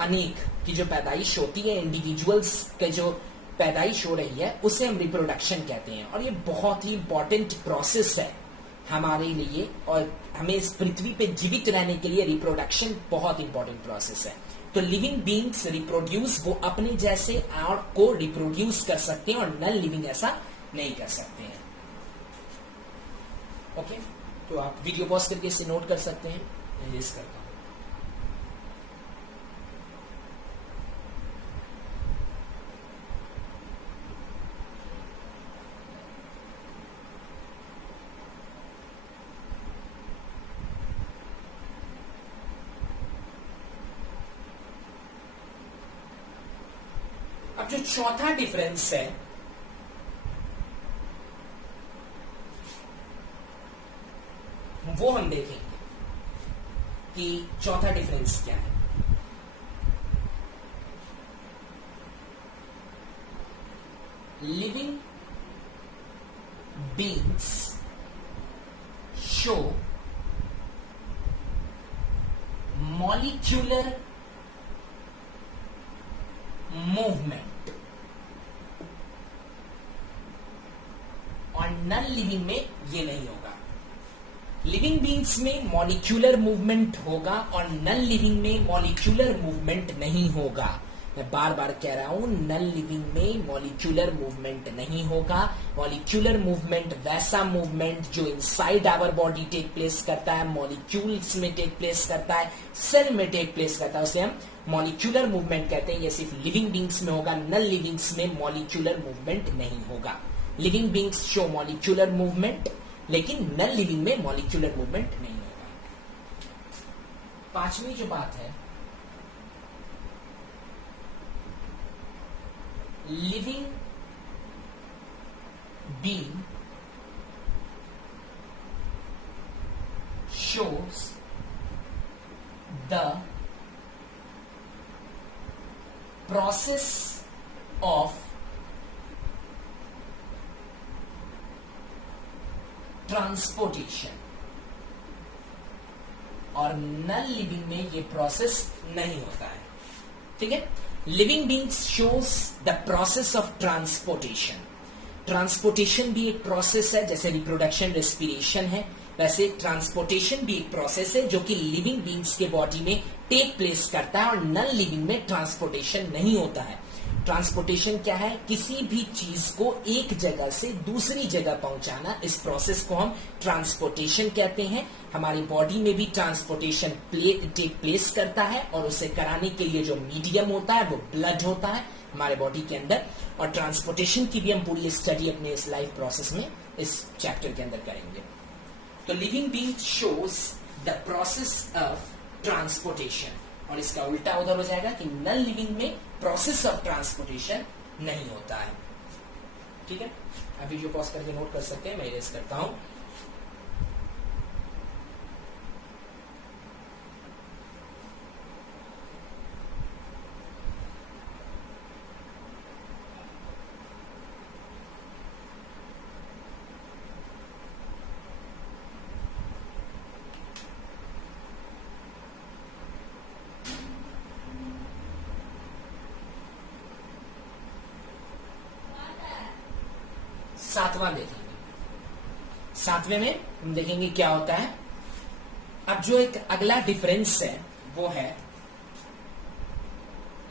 अनेक की जो पैदाइश होती है, इंडिविजुअल्स के जो पैदाइश हो रही है, उसे हम रिप्रोडक्शन कहते हैं। और ये बहुत ही इंपॉर्टेंट प्रोसेस है हमारे लिए और हमें इस पृथ्वी पे जीवित रहने के लिए रिप्रोडक्शन बहुत इंपॉर्टेंट प्रोसेस है। तो लिविंग बींग्स रिप्रोड्यूस, वो अपने जैसे और को रिप्रोड्यूस कर सकते हैं और नॉन लिविंग ऐसा नहीं कर सकते हैं। ओके, तो आप वीडियो पॉज करके इसे नोट कर सकते हैं। मैं रेज करता हूं। अब जो चौथा डिफरेंस है वो हम देखेंगे कि चौथा डिफरेंस क्या है। Living beings show molecular movement और नॉन लिविंग में ये नहीं होगा। लिविंग बींग्स में मॉलिक्यूलर मूवमेंट होगा और नॉन लिविंग में मॉलिक्यूलर मूवमेंट नहीं होगा। मैं बार बार कह रहा हूं, नॉन लिविंग में मॉलिक्यूलर मूवमेंट नहीं होगा। मॉलिक्यूलर मूवमेंट वैसा मूवमेंट जो inside our body take place करता है, मॉलिक्यूल्स में टेक प्लेस करता है, सेल में टेक प्लेस करता है, उसे हम मॉलिक्यूलर मूवमेंट कहते हैं। ये सिर्फ लिविंग बींग्स में होगा, नॉन लिविंग्स में मॉलिक्यूलर मूवमेंट नहीं होगा। Living beings show molecular movement, लेकिन नॉन लिविंग में मॉलिक्यूलर मूवमेंट नहीं होगा। पांचवी जो बात है, living being shows the process of transportation, और नॉन लिविंग में ये प्रोसेस नहीं होता है। ठीक है, living beings shows the process of transportation. Transportation भी एक प्रोसेस है, जैसे रिप्रोडक्शन रेस्पिरेशन है, वैसे ट्रांसपोर्टेशन भी एक प्रोसेस है जो कि लिविंग बींग्स के बॉडी में टेक प्लेस करता है और नॉन लिविंग में ट्रांसपोर्टेशन नहीं होता है। ट्रांसपोर्टेशन क्या है? किसी भी चीज को एक जगह से दूसरी जगह पहुंचाना, इस प्रोसेस को हम ट्रांसपोर्टेशन कहते हैं। हमारी बॉडी में भी ट्रांसपोर्टेशन टेक प्लेस करता है और उसे कराने के लिए जो मीडियम होता है वो ब्लड होता है हमारे बॉडी के अंदर। और ट्रांसपोर्टेशन की भी हम पूरी स्टडी अपने इस लाइफ प्रोसेस में इस चैप्टर के अंदर करेंगे। तो living being shows the process of transportation, और इसका उल्टा उधर हो जाएगा कि नॉन लिविंग में प्रोसेस ऑफ ट्रांसपोर्टेशन नहीं होता है। ठीक है, आप वीडियो पॉज करके नोट कर सकते हैं, मैं इरेज करता हूं। सातवां देखेंगे। सातवें में हम देखेंगे क्या होता है। अब जो एक अगला डिफरेंस है वो है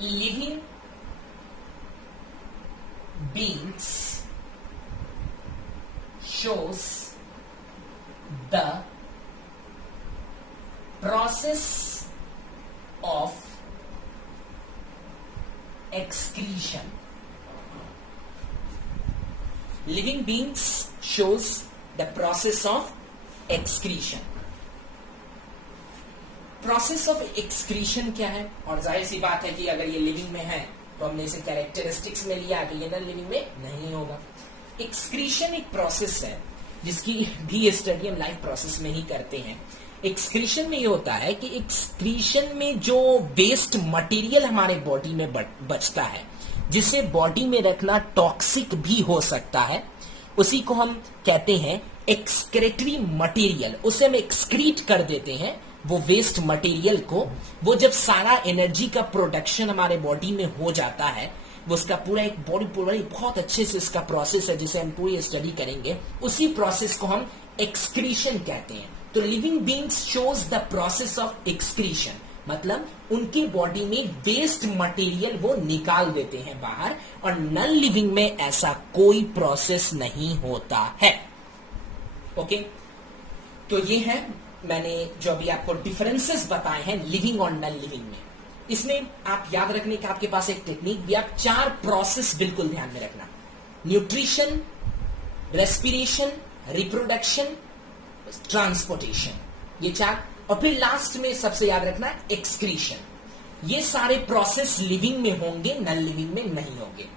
living beings shows the process of excretion. Living beings shows the process of excretion. Process of excretion क्या है? और जाहिर सी बात है कि अगर ये लिविंग में है तो हमने इसे कैरेक्टरिस्टिक्स में लिया कि ये नॉन लिविंग में नहीं होगा। एक्सक्रीशन एक प्रोसेस है जिसकी भी स्टडी हम लाइफ प्रोसेस में ही करते हैं। एक्सक्रीशन में ये होता है कि एक्सक्रीशन में जो वेस्ट मटेरियल हमारे बॉडी में बचता है, जिसे बॉडी में रखना टॉक्सिक भी हो सकता है, उसी को हम कहते हैं एक्सक्रेटरी मटेरियल। उसे हम एक्सक्रीट कर देते हैं वो वेस्ट मटेरियल को, वो जब सारा एनर्जी का प्रोडक्शन हमारे बॉडी में हो जाता है, वो उसका पूरा एक बॉडी पूरा बहुत अच्छे से इसका प्रोसेस है जिसे हम पूरी स्टडी करेंगे, उसी प्रोसेस को हम एक्सक्रीशन कहते हैं। तो living beings shows the process of excretion, मतलब उनकी बॉडी में वेस्ट मटेरियल वो निकाल देते हैं बाहर, और नॉन लिविंग में ऐसा कोई प्रोसेस नहीं होता है। ओके, तो ये है मैंने जो अभी आपको डिफरेंसेस बताए हैं लिविंग और नॉन लिविंग में। इसमें आप याद रखने का आपके पास एक टेक्निक भी, आप 4 प्रोसेस बिल्कुल ध्यान में रखना, न्यूट्रिशन, रेस्पिरेशन, रिप्रोडक्शन, ट्रांसपोर्टेशन, ये 4, और फिर लास्ट में सबसे याद रखना एक्सक्रीशन। ये सारे प्रोसेस लिविंग में होंगे, नॉन लिविंग में नहीं होंगे।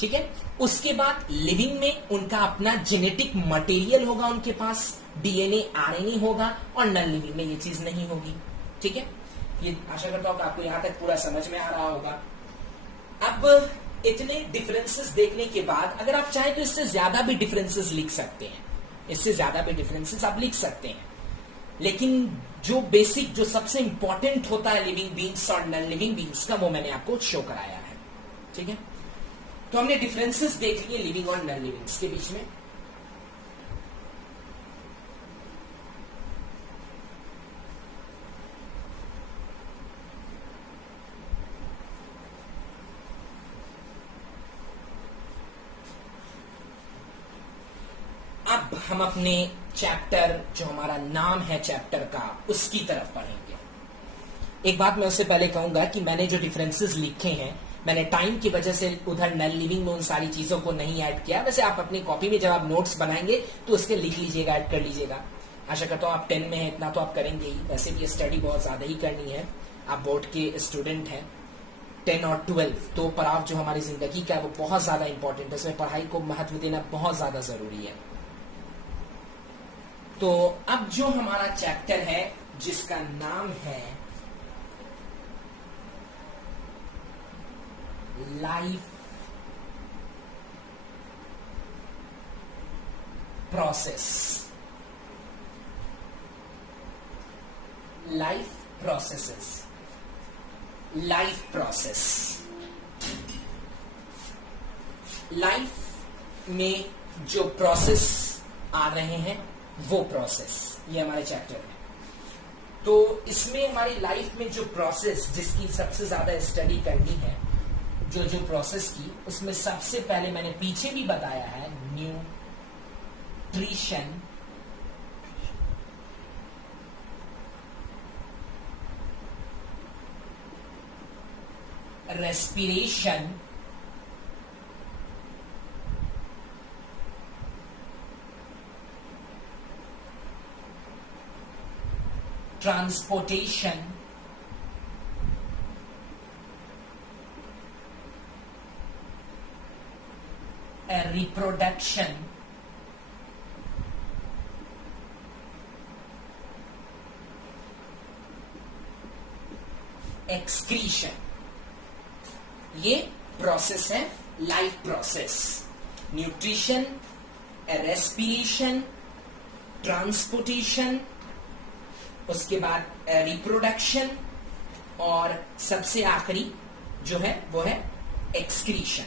ठीक है, उसके बाद लिविंग में उनका अपना जेनेटिक मटेरियल होगा, उनके पास डीएनए आरएनए होगा, और नॉन लिविंग में ये चीज नहीं होगी। ठीक है, ये आशा करता हूं कि आपको यहां तक पूरा समझ में आ रहा होगा। अब इतने डिफरेंसेस देखने के बाद अगर आप चाहें तो इससे ज्यादा भी डिफरेंसेस लिख सकते हैं, इससे ज्यादा भी डिफरेंसेस आप लिख सकते हैं, लेकिन जो बेसिक, जो सबसे इंपॉर्टेंट होता है लिविंग बीइंग्स और नॉन लिविंग बीइंग्स का, वो मैंने आपको शो कराया है। ठीक है, तो हमने डिफरेंसेस देख लिए लिविंग और नॉन लिविंग्स के बीच में। अब हम अपने चैप्टर, जो हमारा नाम है चैप्टर का, उसकी तरफ पढ़ेंगे। एक बात मैं उससे पहले कहूंगा कि मैंने जो डिफरेंसेस लिखे हैं, मैंने टाइम की वजह से उधर नॉन लिविंग में उन सारी चीजों को नहीं ऐड किया। वैसे आप अपनी कॉपी में जब आप नोट्स बनाएंगे तो उसके लिख लीजिएगा, ऐड कर लीजिएगा। आशा करता हूं आप 10 में हैं, इतना तो आप करेंगे ही। वैसे भी स्टडी बहुत ज्यादा ही करनी है, आप बोर्ड के स्टूडेंट हैं। 10 और 12 तो पड़ाव जो हमारी जिंदगी का है वो बहुत ज्यादा इंपॉर्टेंट है, इसमें पढ़ाई को महत्व देना बहुत ज्यादा जरूरी है। तो अब जो हमारा चैप्टर है जिसका नाम है life process, life processes, life process, life में जो प्रोसेस आ रहे हैं वो प्रोसेस, ये हमारे चैप्टर है। तो इसमें हमारी लाइफ में जो प्रोसेस जिसकी सबसे ज्यादा स्टडी करनी है, जो जो प्रोसेस की, उसमें सबसे पहले मैंने पीछे भी बताया है, nutrition, respiration, transportation, reproduction, excretion, ये प्रोसेस है life process. Nutrition, respiration, transportation, उसके बाद रिप्रोडक्शन, और सबसे आखिरी जो है वो है एक्सक्रीशन।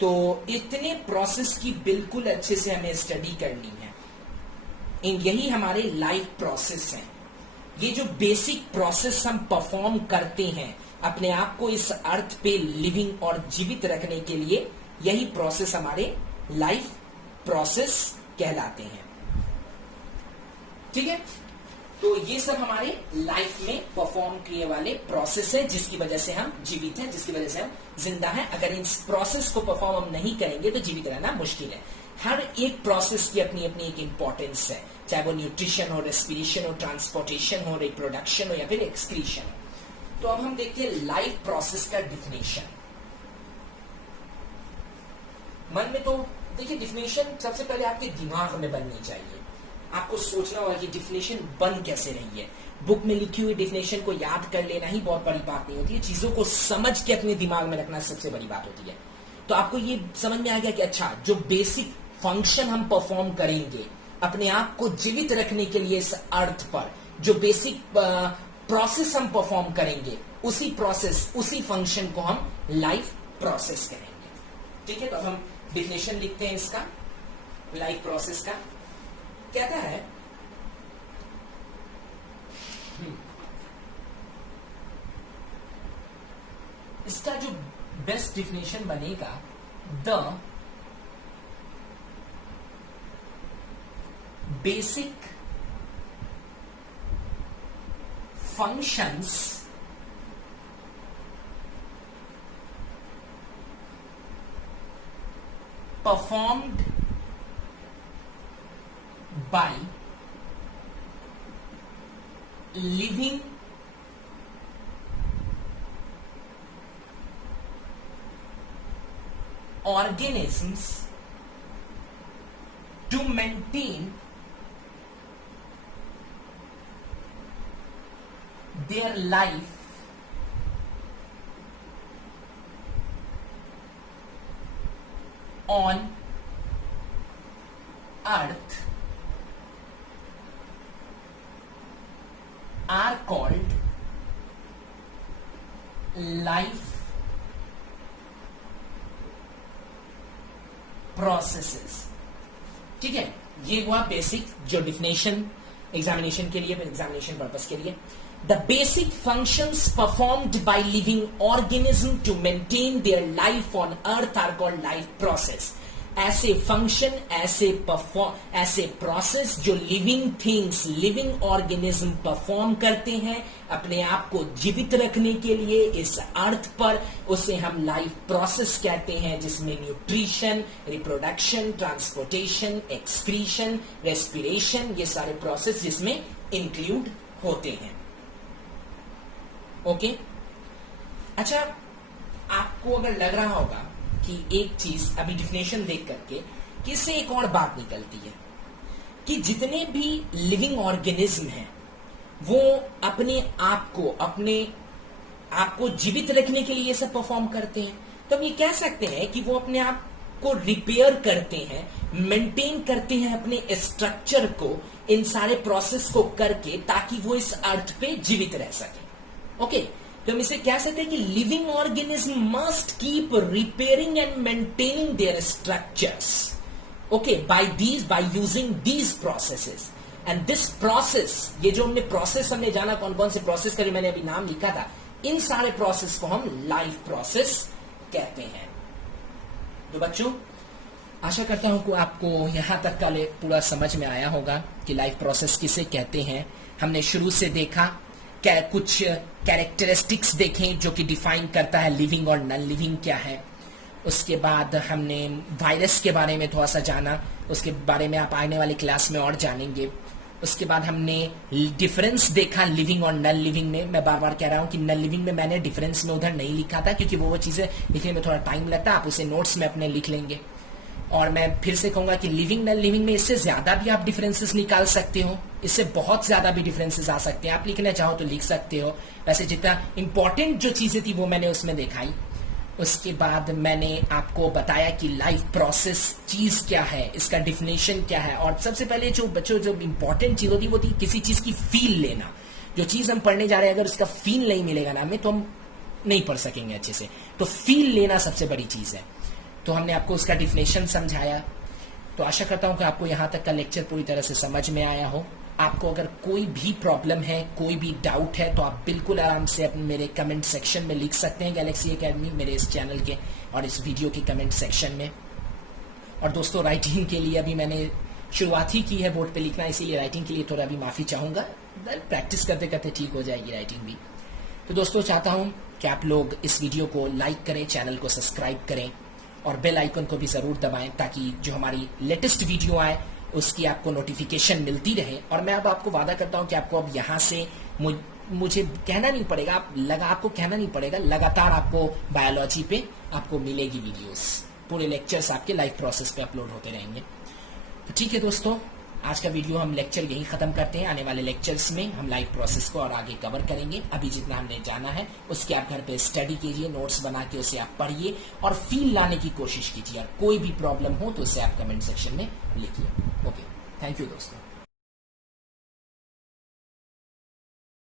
तो इतने प्रोसेस की बिल्कुल अच्छे से हमें स्टडी करनी है। यही हमारे लाइफ प्रोसेस हैं। ये जो बेसिक प्रोसेस हम परफॉर्म करते हैं अपने आप को इस अर्थ पे लिविंग और जीवित रखने के लिए, यही प्रोसेस हमारे लाइफ प्रोसेस कहलाते हैं। ठीक है, तो ये सब हमारे लाइफ में परफॉर्म किए वाले प्रोसेस है जिसकी वजह से हम जीवित हैं, जिसकी वजह से हम जिंदा हैं। अगर इस प्रोसेस को परफॉर्म हम नहीं करेंगे तो जीवित रहना मुश्किल है। हर एक प्रोसेस की अपनी अपनी एक इंपॉर्टेंस है, चाहे वो न्यूट्रिशन हो, रेस्पिरेशन हो, ट्रांसपोर्टेशन हो, रिप्रोडक्शन हो या फिर एक्सक्रीशन हो। तो अब हम देखते हैं लाइफ प्रोसेस का डिफिनेशन। मन में तो देखिए डिफिनेशन सबसे पहले आपके दिमाग में बननी चाहिए। आपको सोचना होगा कि डिफिनेशन बन कैसे रही है। बुक में लिखी हुई डिफिनेशन को याद कर लेना ही बहुत बड़ी बात नहीं होती है, चीजों को समझ के अपने दिमाग में रखना सबसे बड़ी बात होती है। तो आपको ये समझ में आ गया कि अच्छा, जो बेसिक फंक्शन हम परफॉर्म करेंगे अपने आप को जीवित रखने के लिए इस अर्थ पर, जो बेसिक प्रोसेस हम परफॉर्म करेंगे, उसी प्रोसेस, उसी फंक्शन को हम लाइफ प्रोसेस करेंगे। ठीक है, तो अब हम डिफिनेशन लिखते हैं इसका, लाइफ प्रोसेस का। कहता है इसका जो बेस्ट डिफिनेशन बनेगा, the basic functions performed by living organisms to maintain their life on earth are called life processes। ठीक है, ये हुआ बेसिक जो डिफिनेशन एग्जामिनेशन के लिए, एग्जामिनेशन पर्पस के लिए। The basic functions performed by living organism to maintain their life on earth are called life process। ऐसे फंक्शन, ऐसे प्रोसेस जो living things, living organism perform करते हैं अपने आप को जीवित रखने के लिए इस अर्थ पर, उसे हम लाइफ प्रोसेस कहते हैं, जिसमें nutrition, reproduction, transportation, excretion, respiration, ये सारे प्रोसेस जिसमें इंक्लूड होते हैं। ओके, अच्छा, आपको अगर लग रहा होगा कि एक चीज अभी डिफिनेशन देख करके कि इससे एक और बात निकलती है कि जितने भी लिविंग ऑर्गेनिज्म हैं वो अपने आप को जीवित रखने के लिए सब परफॉर्म करते हैं। तो हम ये कह सकते हैं कि वो अपने आप को रिपेयर करते हैं, मेंटेन करते हैं अपने स्ट्रक्चर को, इन सारे प्रोसेस को करके, ताकि वो इस अर्थ पे जीवित रह सके। ओके, तो हम इसे कह सकते हैं कि living organism must keep repairing and maintaining their structures, okay, by using these processes. And this process, ये जो हमने जाना कौन कौन से प्रोसेस करी, मैंने अभी नाम लिखा था, इन सारे प्रोसेस को हम लाइफ प्रोसेस कहते हैं। तो बच्चों, आशा करता हूं कि आपको यहां तक का पूरा समझ में आया होगा कि लाइफ प्रोसेस किसे कहते हैं। हमने शुरू से देखा कुछ कैरेक्टरिस्टिक्स देखें जो कि डिफाइन करता है लिविंग और नॉन लिविंग क्या है। उसके बाद हमने वायरस के बारे में थोड़ा सा जाना, उसके बारे में आप आने वाली क्लास में और जानेंगे। उसके बाद हमने डिफरेंस देखा लिविंग और नॉन लिविंग में। मैं बार बार कह रहा हूं कि नॉन लिविंग में मैंने डिफरेंस में उधर नहीं लिखा था, क्योंकि वो चीजें लिखने में थोड़ा टाइम लगता है, आप उसे नोट्स में अपने लिख लेंगे। और मैं फिर से कहूंगा कि लिविंग नॉन लिविंग में इससे ज्यादा भी आप डिफरेंसेस निकाल सकते हो, इससे बहुत ज्यादा भी डिफरेंसेस आ सकते हैं। आप लिखना चाहो तो लिख सकते हो। वैसे जितना इंपॉर्टेंट जो चीजें थी वो मैंने उसमें दिखाई। उसके बाद मैंने आपको बताया कि लाइफ प्रोसेस चीज क्या है, इसका डिफिनेशन क्या है। और सबसे पहले जो बच्चों जो इंपॉर्टेंट चीज होती है वो थी किसी चीज की फील लेना। जो चीज हम पढ़ने जा रहे हैं अगर उसका फील नहीं मिलेगा ना हमें, तो हम नहीं पढ़ सकेंगे अच्छे से। तो फील लेना सबसे बड़ी चीज है। तो हमने आपको उसका डिफिनेशन समझाया। तो आशा करता हूं कि आपको यहां तक का लेक्चर पूरी तरह से समझ में आया हो। आपको अगर कोई भी प्रॉब्लम है, कोई भी डाउट है, तो आप बिल्कुल आराम से अपने मेरे कमेंट सेक्शन में लिख सकते हैं, गैलेक्सी एकेडमी मेरे इस चैनल के और इस वीडियो के कमेंट सेक्शन में। और दोस्तों, राइटिंग के लिए अभी मैंने शुरुआत ही की है बोर्ड पे लिखना, इसीलिए राइटिंग के लिए थोड़ा भी माफी चाहूंगा। प्रैक्टिस करते करते ठीक हो जाएगी राइटिंग भी। तो दोस्तों, चाहता हूं कि आप लोग इस वीडियो को लाइक करें, चैनल को सब्सक्राइब करें और बेल आइकन को भी जरूर दबाएं, ताकि जो हमारी लेटेस्ट वीडियो आए उसकी आपको नोटिफिकेशन मिलती रहे। और मैं अब आपको वादा करता हूं कि आपको अब यहां से मुझे कहना नहीं पड़ेगा, आपको कहना नहीं पड़ेगा, लगातार आपको बायोलॉजी पे आपको मिलेगी वीडियोस। पूरे लेक्चर्स आपके लाइव प्रोसेस पे अपलोड होते रहेंगे। तो ठीक है दोस्तों, आज का वीडियो हम लेक्चर यहीं खत्म करते हैं। आने वाले लेक्चर्स में हम लाइव प्रोसेस को और आगे कवर करेंगे। अभी जितना हमने जाना है उसके आप घर पे स्टडी कीजिए, नोट्स बना के उसे आप पढ़िए और फील लाने की कोशिश कीजिए। और कोई भी प्रॉब्लम हो तो उसे आप कमेंट सेक्शन में लिखिए। ओके, थैंक यू दोस्तों।